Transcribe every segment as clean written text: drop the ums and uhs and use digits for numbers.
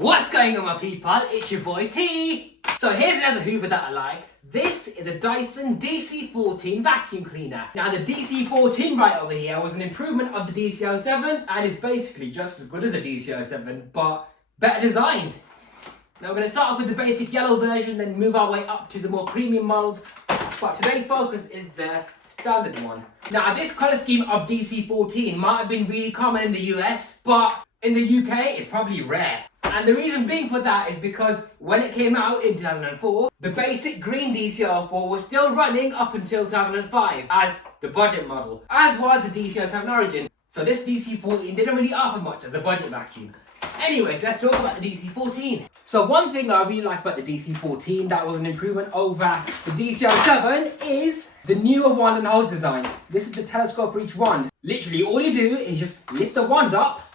What's going on, my people? It's your boy T. So here's another Hoover that I like. This is a Dyson DC14 vacuum cleaner. Now the DC14 right over here was an improvement of the DC07 and it's basically just as good as the DC07 but better designed. Now we're going to start off with the basic yellow version, then move our way up to the more premium models. But today's focus is the standard one. Now this colour scheme of DC14 might have been really common in the US, but in the UK it's probably rare. And the reason being for that is because when it came out in 2004, the basic green DC04 was still running up until 2005 as the budget model, as was the DC07 Origin. So this DC14 didn't really offer much as a budget vacuum. Anyways, let's talk about the DC14. So one thing that I really like about the DC14 that was an improvement over the DC07 is the newer wand and hose design. This is the telescope reach wand. Literally all you do is just lift the wand up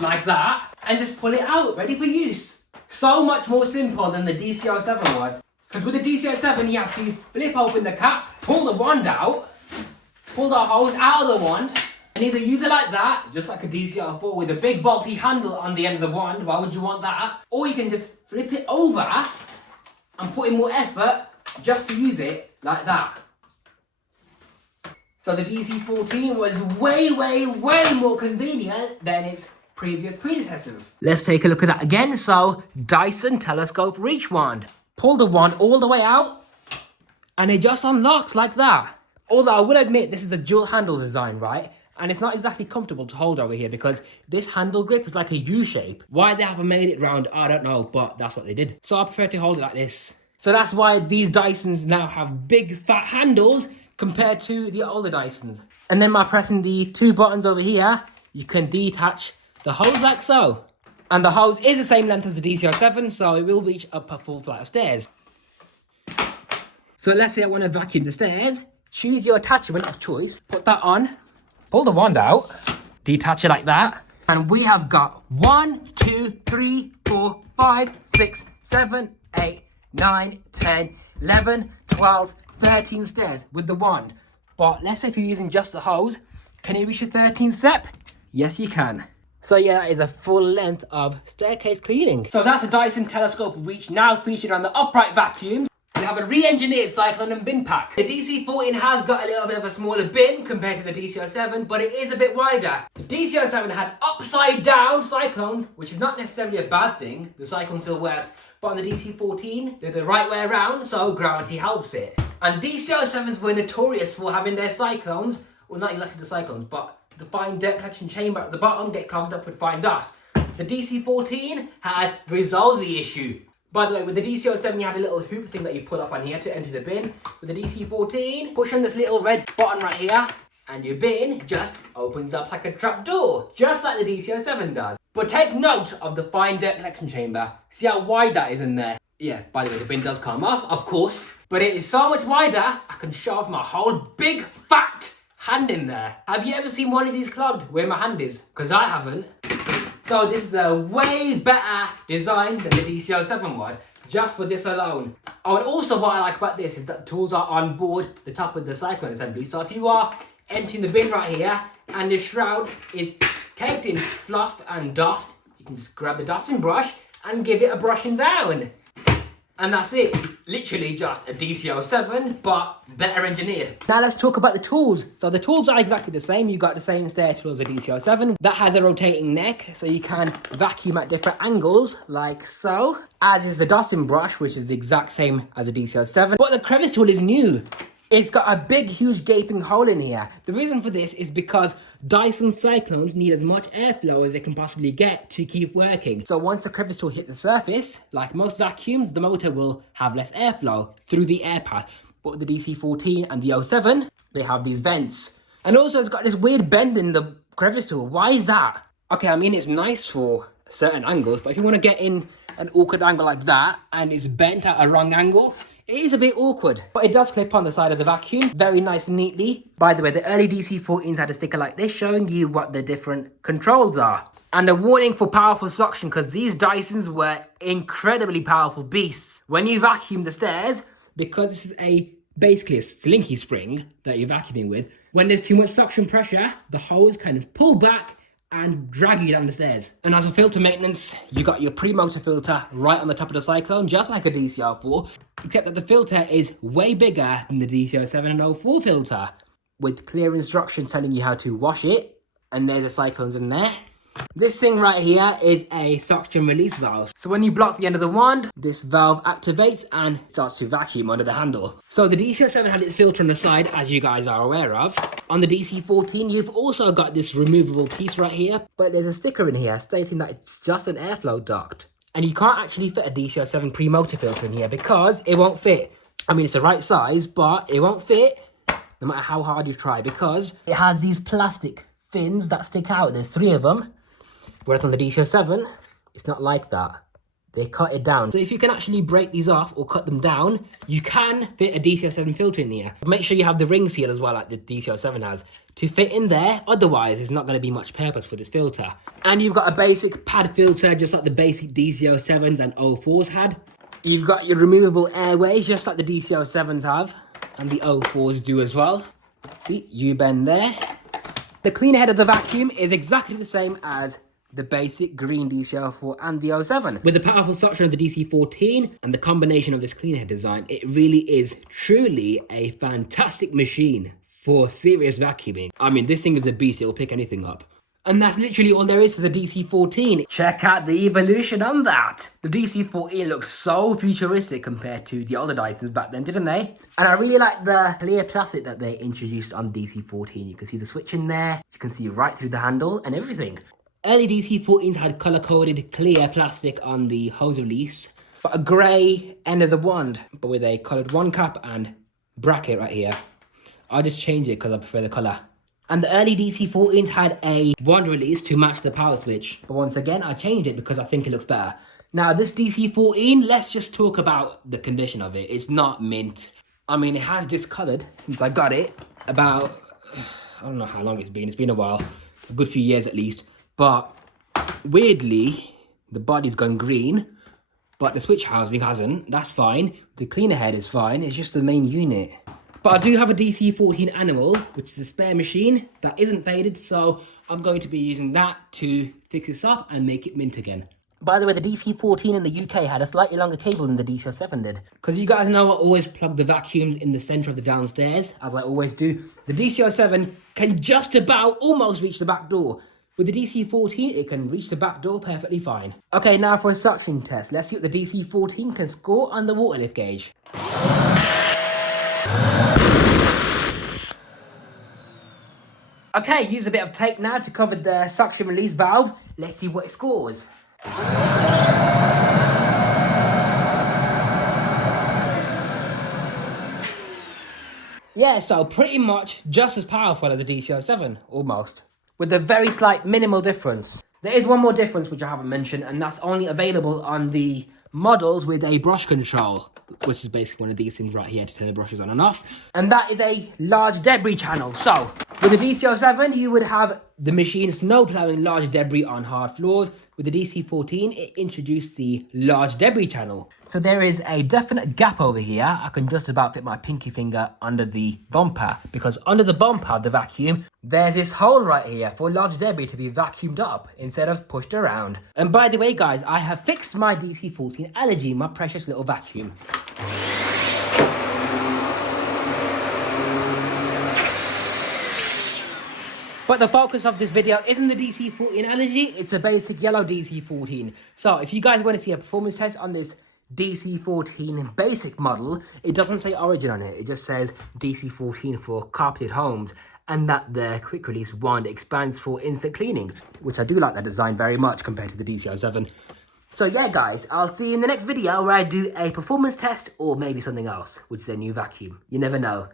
like that and just pull it out, ready for use. So much more simple than the DC07 was. Because with the DC07 you have to flip open the cap, pull the wand out, pull the hose out of the wand, and either use it like that, just like a DC04 with a big bulky handle on the end of the wand. Why would you want that? Or you can just flip it over and put in more effort just to use it like that. So the DC14 was way more convenient than its previous predecessors. Let's take a look at that again. So Dyson telescope reach wand. Pull the wand all the way out and it just unlocks like that. Although I will admit this is a dual handle design, right? And it's not exactly comfortable to hold over here because this handle grip is like a U shape. Why they haven't made it round, I don't know, but that's what they did. So I prefer to hold it like this. So that's why these Dysons now have big fat handles compared to the older Dysons. And then by pressing the two buttons over here, you can detach the hose like so. And the hose is the same length as the DC07, so it will reach up a full flight of stairs. So let's say I want to vacuum the stairs. Choose your attachment of choice, put that on, pull the wand out, detach it like that. And we have got 1, 2, 3, 4, 5, 6, 7, 8, 9, 10, 11, 12, 13 stairs with the wand. But let's say if you're using just the hose, can you reach the 13th step? Yes, you can. So yeah, that is a full length of staircase cleaning. So that's a Dyson telescope reach now featured on the upright vacuums. We have a re-engineered cyclone and bin pack. The DC14 has got a little bit of a smaller bin compared to the DC07, but it is a bit wider. The DC07 had upside down cyclones, which is not necessarily a bad thing. The cyclone still worked. But on the DC14, they're the right way around, so gravity helps it. And DC07s were notorious for having their cyclones, well not exactly the cyclones, but the fine dirt collection chamber at the bottom get clogged up with fine dust. The DC14 has resolved the issue. By the way, with the DC07 you had a little hoop thing that you pull up on here to enter the bin. With the DC14, push on this little red button right here and your bin just opens up like a trap door, just like the DC07 does. But take note of the fine dirt collection chamber. See how wide that is in there? Yeah, by the way, the bin does come off, of course, but it is so much wider, I can shove my whole big fat hand in there. Have you ever seen one of these clogged where my hand is? Because I haven't. So this is a way better design than the DC07 was, just for this alone. Oh, and also what I like about this is that the tools are on board the top of the cyclone assembly. So if you are emptying the bin right here and the shroud is caked in fluff and dust, you can just grab the dusting brush and give it a brushing down. And that's it. Literally just a DC07, but better engineered. Now let's talk about the tools. So the tools are exactly the same. You got the same stair tool as a DC07. That has a rotating neck, so you can vacuum at different angles, like so. As is the dusting brush, which is the exact same as a DC07. But the crevice tool is new. It's got a big, huge gaping hole in here. The reason for this is because Dyson cyclones need as much airflow as they can possibly get to keep working. So once the crevice tool hits the surface, like most vacuums, the motor will have less airflow through the air path. But with the DC14 and the 07, they have these vents. And also it's got this weird bend in the crevice tool. Why is that? Okay, I mean, it's nice for certain angles, but if you want to get in an awkward angle like that and it's bent at a wrong angle, it is a bit awkward, but it does clip on the side of the vacuum very nice and neatly. By the way, the early DC14s had a sticker like this showing you what the different controls are. And a warning for powerful suction, because these Dysons were incredibly powerful beasts. When you vacuum the stairs, because this is basically a slinky spring that you're vacuuming with, when there's too much suction pressure, the hose kind of pull back and drag you down the stairs. And as for filter maintenance, you got your pre-motor filter right on the top of the Cyclone, just like a DCR4, except that the filter is way bigger than the DCR7 and 04 filter, with clear instructions telling you how to wash it, and there's the Cyclones in there. This thing right here is a suction release valve. So when you block the end of the wand, this valve activates and starts to vacuum under the handle. So the DCR7 had its filter on the side, as you guys are aware of. On the DC14, you've also got this removable piece right here, but there's a sticker in here stating that it's just an airflow duct. And you can't actually fit a DCR7 pre-motor filter in here because it won't fit. I mean, it's the right size, but it won't fit no matter how hard you try, because it has these plastic fins that stick out. There's 3 of them. Whereas on the DCR7, it's not like that. They cut it down. So if you can actually break these off or cut them down, you can fit a DCR7 filter in here. Make sure you have the ring seal as well, like the DCR7 has, to fit in there. Otherwise, there's not going to be much purpose for this filter. And you've got a basic pad filter, just like the basic DCR7s and 04s had. You've got your removable airways, just like the DCR7s have, and the 04s do as well. See, U-bend there. The cleaner head of the vacuum is exactly the same as the basic green DCR4 and the 07. With the powerful suction of the DC14 and the combination of this cleaner head design, it really is truly a fantastic machine for serious vacuuming. I mean, this thing is a beast, it'll pick anything up. And that's literally all there is to the DC14. Check out the evolution on that. The DC14 looks so futuristic compared to the older Dysons back then, didn't they? And I really like the clear plastic that they introduced on DC14. You can see the switch in there, you can see right through the handle and everything. Early DC14s had colour-coded clear plastic on the hose release, but a grey end of the wand, but with a coloured wand cap and bracket right here. I'll just change it because I prefer the colour. And the early DC14s had a wand release to match the power switch. But once again, I changed it because I think it looks better. Now, this DC14, let's just talk about the condition of it. It's not mint. I mean, it has discoloured since I got it. About, I don't know how long it's been. It's been a while. A good few years at least. But weirdly, the body's gone green, but the switch housing hasn't. That's fine. The cleaner head is fine. It's just the main unit. But I do have a DC14 Animal, which is a spare machine that isn't faded, so I'm going to be using that to fix this up and make it mint again. By the way, the DC14 in the UK had a slightly longer cable than the DC7 did. Because you guys know I always plug the vacuum in the centre of the downstairs, as I always do. The DC7 can just about almost reach the back door. With the DC14, it can reach the back door perfectly fine. Okay, now for a suction test. Let's see what the DC14 can score on the water lift gauge. Okay, use a bit of tape now to cover the suction release valve. Let's see what it scores. Yeah, so pretty much just as powerful as a DCR7, almost. With a very slight minimal difference. There is one more difference which I haven't mentioned, and that's only available on the models with a brush control, which is basically one of these things right here to turn the brushes on and off. And that is a large debris channel. So with the DCR7, you would have the machine snow plowing large debris on hard floors. With the DC14, it introduced the large debris channel. So there is a definite gap over here. I can just about fit my pinky finger under the bumper, because under the bumper of the vacuum, there's this hole right here for large debris to be vacuumed up instead of pushed around. And by the way, guys, I have fixed my DC14 allergy, my precious little vacuum. But the focus of this video isn't the DC14 allergy, it's a basic yellow DC14. So if you guys want to see a performance test on this DC14 basic model, it doesn't say origin on it, it just says DC14 for carpeted homes, and that the quick release wand expands for instant cleaning, which I do like that design very much compared to the DCR7. So yeah guys, I'll see you in the next video where I do a performance test or maybe something else, which is a new vacuum. You never know.